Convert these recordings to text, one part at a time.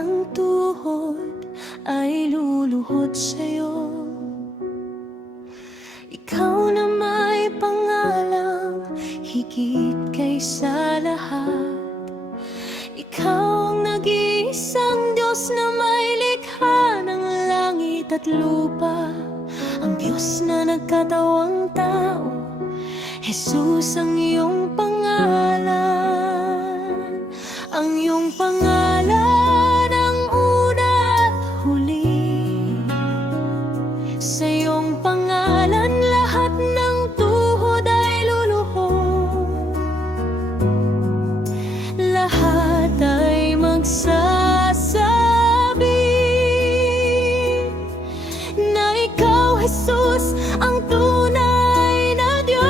ng tuhod ay luluhod sa'yo. Ikaw na may pangalang higit kaysa lahat. Ikaw ang nag-iisang Diyos na may likha ng langit at lupa. Ang Diyos na nagkatawang tao, Jesus ang iyong pangalan. Ang iyong pangalan ang una at huli. Sa iyong pangalan lahat ng tuhod ay luluhod. Lahat ay magsasabi na ikaw, Jesus, ang tunay na Diyos.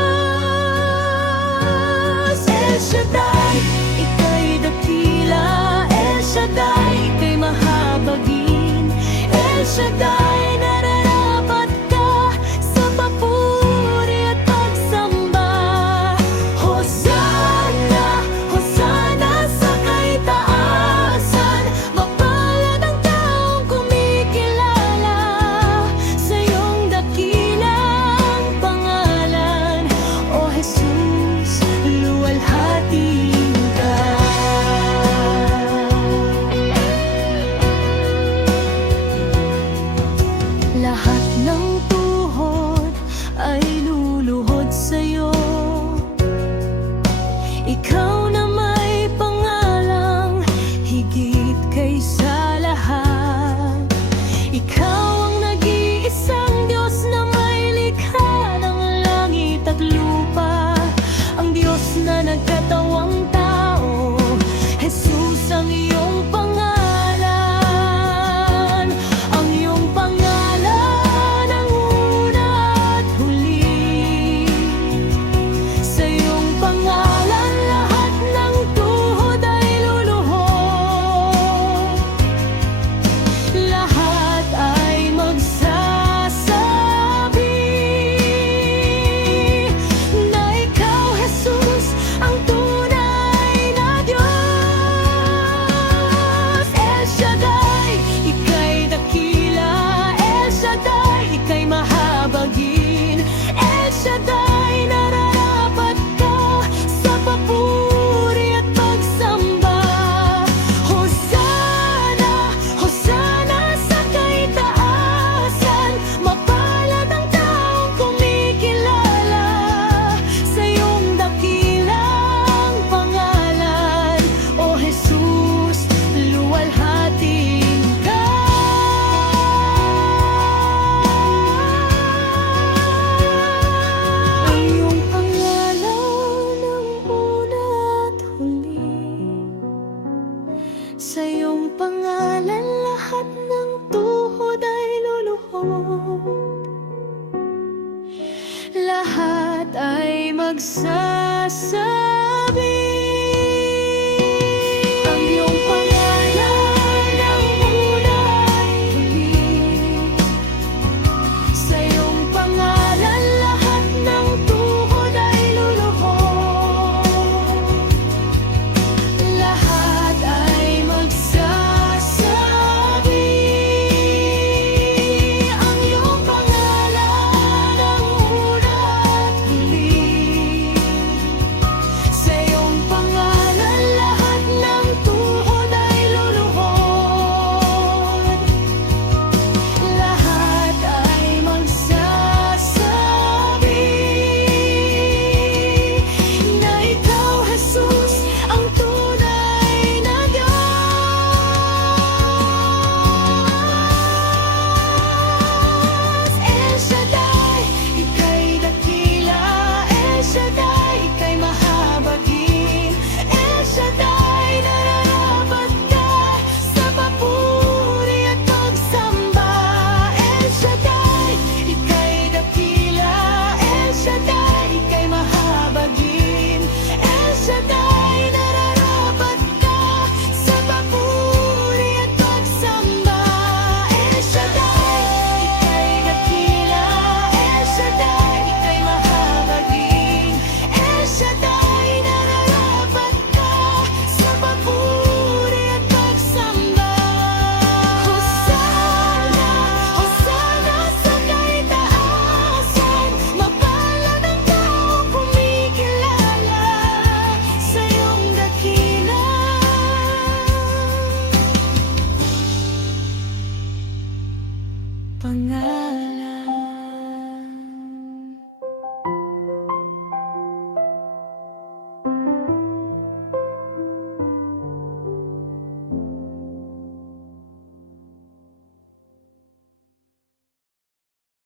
El Shaddai, ika'y dakila. El Shaddai, ika'y mahabagin. El Shaddai, nararapat ka sa papuri at pagsamba. Hosanna, Hosanna sa kaitaasan. Mapalad ang taong kumikilala sa iyong dakilang pangalan. O Jesus, luwalhati ka. Lahat ng tuhod ay luluhod sa'yo. Ikaw na may pangalang higit kaysa lahat. Ikaw ang nag-iisang Diyos na may likha ng langit at lupa. Ang Diyos na nagkatawang tao, Jesus ang iyong pangalan. Ang iyong pangalan ang una at huli. Sa iyong pangalan lahat ng tuhod ay luluhod. Lahat ay magsasabi na ikaw, Jesus, ang tunay na Diyos. El Shaddai, ika'y dakila. El Shaddai, ika'y mahabagin. El Shaddai, nararapat ka sa papuri at pagsamba. Hosanna, Hosanna sa kaitaasan. Mapalad ang taong kumikilala sa iyong dakilang pangalan. O Jesus, luwalhati ka. Ang iyong pangalan ang una at huli. Sa iyong pangalan lahat ng tuhod ay luluhod. Lahat ay magsasabi